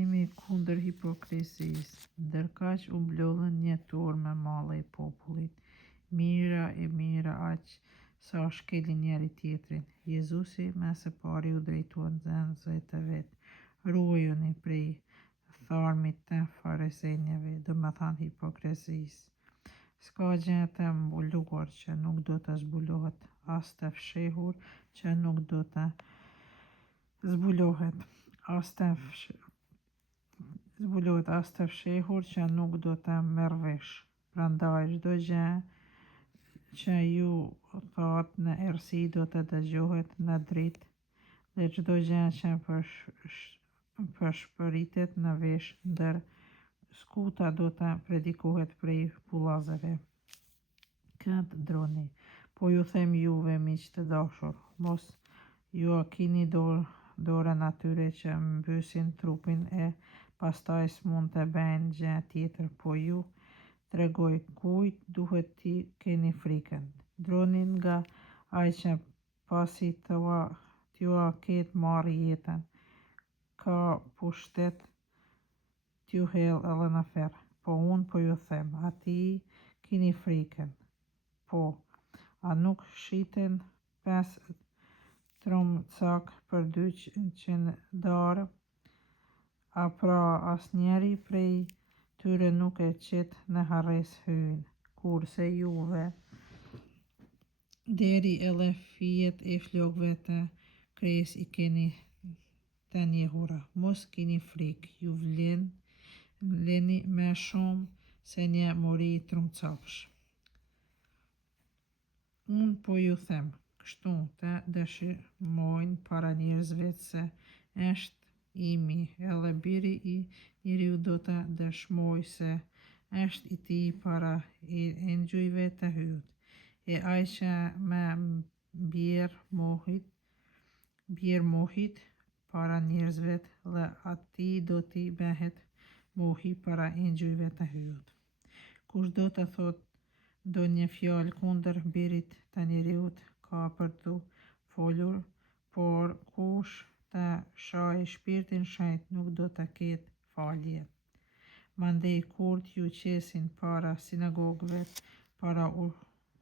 Trajtimi kundër hipokrisisë. Ndërkaq u mblodhën një turmë me mallë i popullit. Mira e mira aq sa shkelin njëri tjetrin. Jezusi me së pari u drejtua nxënësve të vet. Ruajuni prej tharmit të farisejve, domethënë hipokrisisë. S'ka gjë të mbuluar që nuk do të zbulohet, as të fshehur që nuk do të zbulohet, as të fshehur që nuk do të merr vesh. Prandaj çdo gjë që ju thotë në errësi do të dëgjohet në dritë, dhe çdo gjë që përshpëritet në vesh ndër skuta do të predikohet prej pullazeve. Këtë droni, po ju them juve miq të dashur, mos ju kini dorën atyre që mbysin trupin e pastaj s'mund të bëjnë gjë tjetër, po ju tregoj kujt duhet t'i keni frikën. Dronin nga ai që pasi t'ua ketë marrë jetën, ka pushtet t'ju hell edhe në ferr. Po unë po ju them, atij kini frikën. Po, a nuk shiten 5 tromcak për 200 darë? A pra asnjëri prej tyre nuk e qet në harres hyn, kurse juve deri edhe fijet e flokëve të kres i keni të njohura. Mos kini frikë, ju vleni më shumë se një mori tromcapsh. Unë po ju them, kështu të dëshmojnë para njerëzve se është imi, edhe biri i njeriut do të dëshmojë se është i tij para engjëjve të hyjut. E ai që më bjerë mohit para njerëzve, dhe atij do t'i bëhet mohi para engjëjve të hyjut. Kush do të thotë ndonjë fjalë kundër birit të njeriut ka për t'u folur, por kush të shajë shpirtin shenjt nuk do të ketë falje. Mandej kur t'ju qesin para sinagogëve, para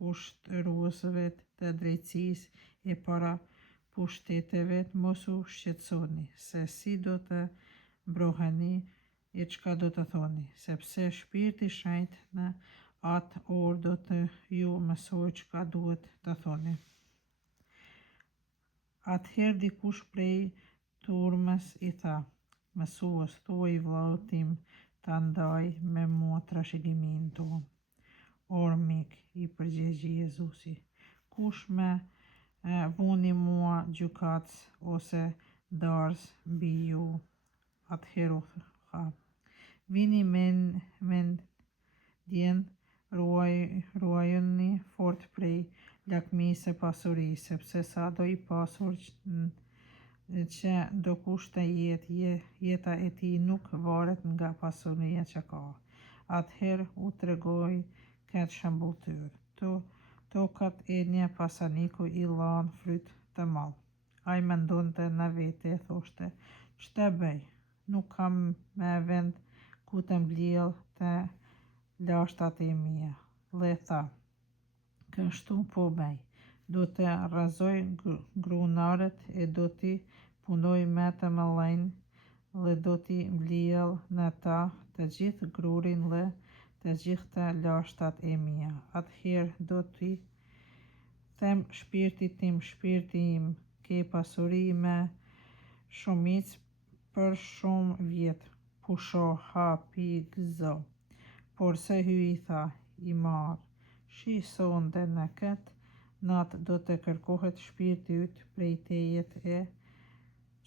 ushtruesve të drejtësisë e para pushteteve, mos u shqetësoni se si do të mbroheni e çka do të thoni, sepse Shpirti Shenjt në atë orë do të ju mësojë çka duhet të thoni. Atëherë dikush prej turmës i tha: Mësues, thuaj vllaut tim ta ndaj me mua trashëgiminë tonë. Or mik, i përgjigji Jezusi, kush më vuni mua gjykatës ose darës mbi ju? Atëherë u tha: Vini mendjen, ruajuni fort prej lakmisë së pasurisë, sepse sado i pasur që ndokush të jetë, jeta e tij nuk varet nga pasuria që ka. Atëherë u tregoi këtë shëmbulltyr. Tokat e një pasaniku i lanë fryt të madh. Ai mendonte në vete e thoshte: Ç'të bëj? Nuk kam me vend ku të mbjell të lashtat e mia. Dhe tha: Kështu po bëj. Do të rrezoj grunarët e do t'i punoj me të mëdhenj, dhe do t'i mbjell në ta të gjithë grurin dhe të gjitha lashtat e mia. Atëherë do t'i them shpirtit tim, shpirti im, ke pasuri me shumicë për shumë vjet, pusho, ha, pi, gëzo. Por se hyi i tha: I marr, shi sonde në këtë natë do të kërkohet shpirti yt prej teje e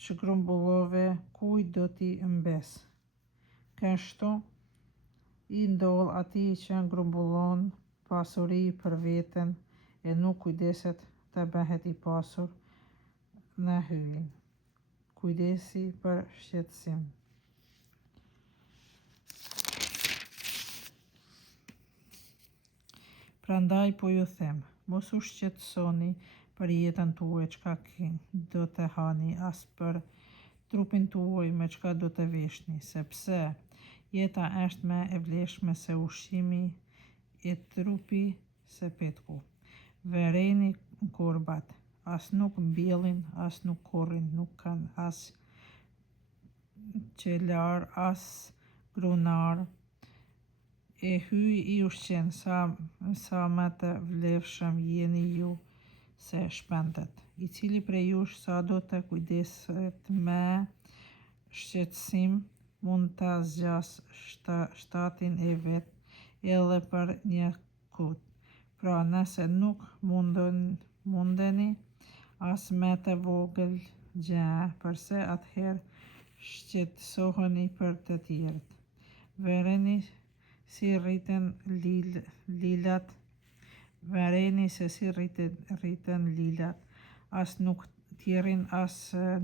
ç'grumbullove, kujt do t'i mbes? Kështu i ndodh atij që grumbullon pasuri për veten e nuk kujdeset të bëhet i pasur në hyj. Kujdesi për shqetësim. Prandaj po ju them, mos u shqetësoni për jetën tuaj, çka do të hani, as për trupin tuaj me çka do të veshni, sepse jeta është më e vlefshme se ushqimi e trupi se petku. Vereni korbat, as nuk mbjellin, as nuk korrin, nuk kanë as qelar, as grunar. E hyj i ushqen sa më të vlefshëm jeni ju se shpendet. I cili prej jush sa do të kujdeset me shqetësim mund ta zgjas shtatin e vet edhe për një kut. Pra nëse nuk mundeni as me të vogël gjë, përse atëherë shqetësoheni për të tjerët. Vereni si rriten lilat, vereni se si rriten lilat, as nuk tjerrin as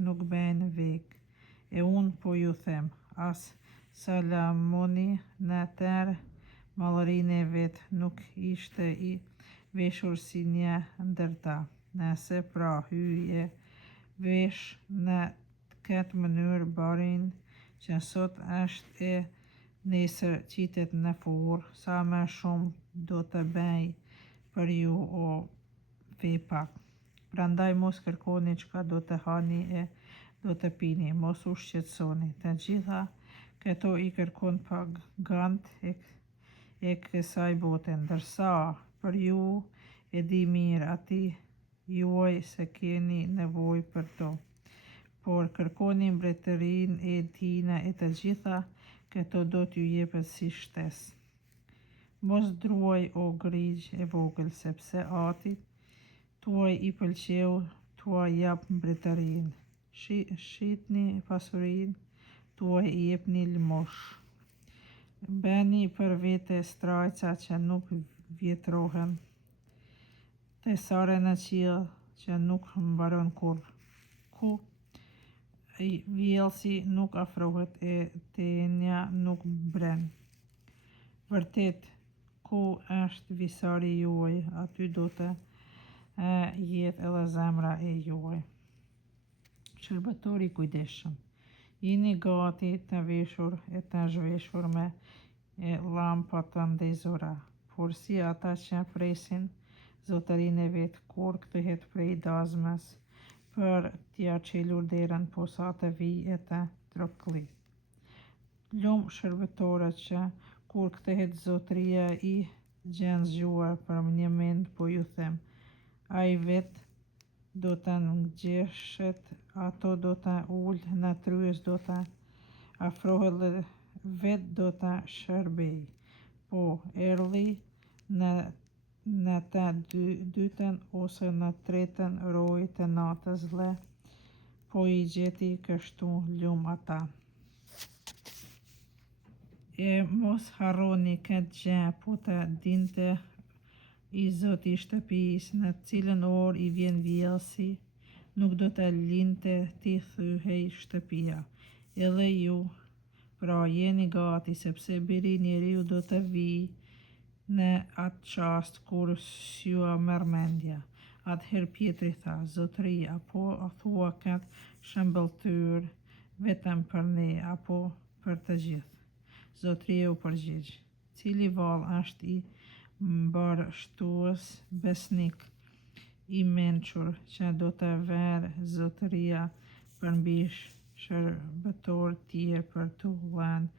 nuk bëjnë veg. E unë po ju them, as Salamoni në tërë mallërinë e vet nuk ishte i veshur si një ndër ta. Nëse pra hyj e vesh në këtë mënyrë barin që sot është e nesër qitet në furrë, sa më shumë do të bëj për ju o fepak. Prandaj mos kërkoni çka do të hani e do të pini, mos u shqetësoni. Të gjitha këto i kërkon pagant e kësaj bote, ndërsa për ju e di mirë ati juaj se keni nevojë për to. Por kërkoni mbretërinë e tina e të gjitha këto do t'ju jepet si shtesë. Mos druaj o grigj e vogël, sepse atit tuaj i pëlqeu t'ua jap mbretërinë. Shitni pasurinë tuaj i jepni lëmosh. Bëni për vete strajca që nuk vjetrohen, tesare në qiell që nuk mbaron kurrë. Ku vjellsi nuk afrohet e tenja nuk bren. Vërtet, ku është visari juaj, aty do të jetë edhe zemra e juaj. Shërbëtori kujdesshëm. Jeni gati të veshur e të zhveshur me llampa të ndezura, por si ata që presin zotërinë e vet kur kthehet prej dazmës për t'ia çelur derën posa të vijë e të trokllit. Lum shërbëtorët që kur kthehet zotëria i gjen zgjuar për një mend, po ju them, ai vet do të ngjeshet, ato do të ullë në tryez, do të afrohet dhe vet do të shërbej. Po erdhi në të dytën ose në tretën roj të natës dhe po i gjeti kështu lum ata. E mos harroni këtë gjë, po të dinte i zoti i shtëpisë në cilën orë i vjen vjellsi, nuk do të linte t'i thyhej shtëpia. Edhe ju, pra jeni gati, sepse biri i njeriu do të vijë në atë çast kur s'ju merr mendja. Atëherë Pietri tha, zotëri, apo thua këtë shëmbëltyr vetëm për ne, apo për të gjithë? Zotëria u përgjigj, cili vallë është i mbarështues besnik i mençur që do të verë zotëria përmbi shërbëtorë tjerë për t'u dhënë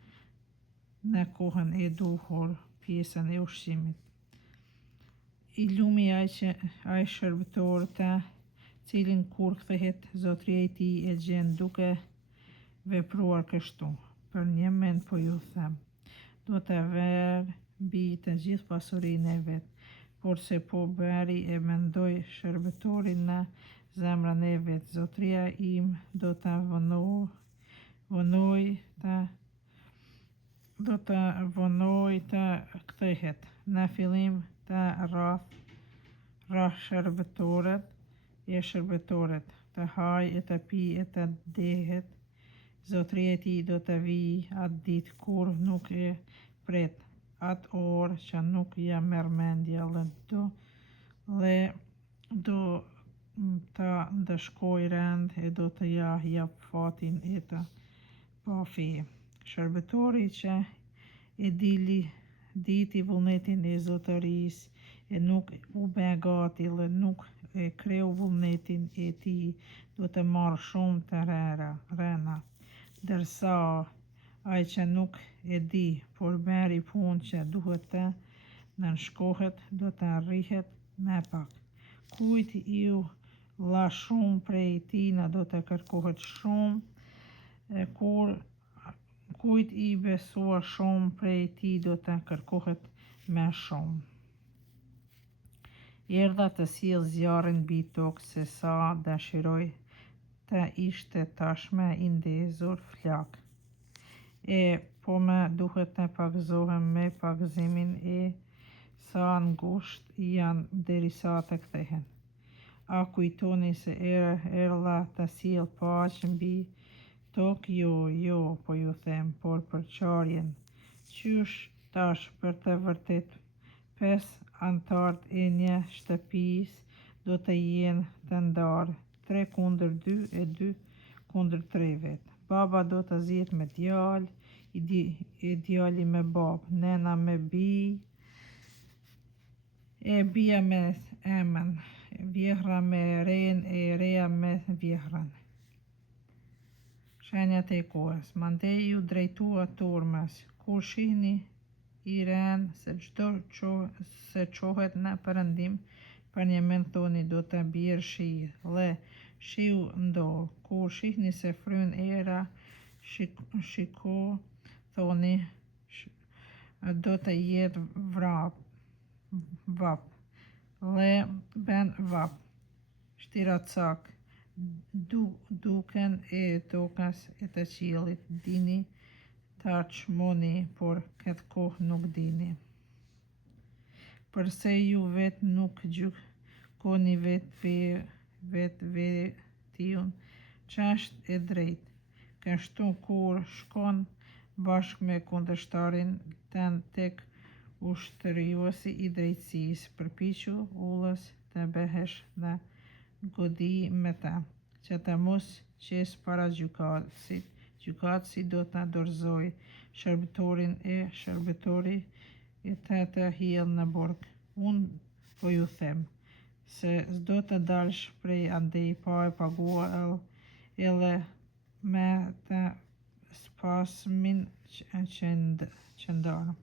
në kohën e duhur pjesën e ushqimit. I lumi ai shërbëtor të cilin kur kthehet zotëria e tij e gjen duke vepruar kështu. Për një mend po ju them, do të verë mbi të gjithë pasurinë e vet, por se po bëri e mendoj shërbëtorin në zemrën e vet, zotëria im do të vonoj të kthehet. Në fillim të rrah shërbëtorët, të haj e të pi e të dehet. Zotëria e tij do të vijë atë ditë kur nuk e pret, atë orë që nuk ja merr mendja, dhe do të ndëshkoj rend e do të ja jap fatin e të pa fe. Shërbetori që e diti vullnetin e zotërisë e nuk u bë gati dhe nuk e kreu vullnetin e tij do të marrë shumë të rena, ndërsa ai që nuk e di por merri punë që duhet të nënshkohet do të arrihet me pak. Kujt iu la shumë prej tina do të kërkohet shumë, kujt i besuar shumë prej ti do të kërkohet me shumë. Erdha të sjell zjarrin mbi tokë se sa dëshiroj të ishte tashmë i ndezur flak. Po më duhet të pagëzohem me pagëzimin e sa ngusht janë derisa të kthehen. A kujtoni se erdha të sjell paqë mbi tokë? Jo, po ju them, por përçarjen. Qysh tash për të vërtet 5 antarët e një shtëpisë do të jenë të ndarë, 3 kundër 2 e 2 kundër 3 vetë. Baba do të zjetë me djalë, e djali me babë, nena me bijë, e bija me emën, vjehra me ren e reja me vjehrën. Shenjat e kohës. Mandej ju drejtua turmës, kur shihni i ren se qohet në perëndim, për një mend thoni do të bjerë shi, dhe shiu ndodh. Kur shihni se fryn era, shiko thoni do të jetë vap, dhe ben vap, shtiracak, duken e tokës e të qiellit, dini ta çmoni, por këtë kohë nuk dini. Përse ju vetë nuk gjykoni vetë vetion, ç'është e drejtë, kështu kur shkon bashkë me kundërshtarin tënd tek ushtruesi i drejtësisë, përpiqu ullës të bëhesh në godi me ta, që të mos qes para gjykatësi do të dorëzoj shërbetorin e shërbetori e të hjell në burg. Unë po ju them, se s'do të dalsh prej andej pa e paguar edhe me të spasmin që ndarë.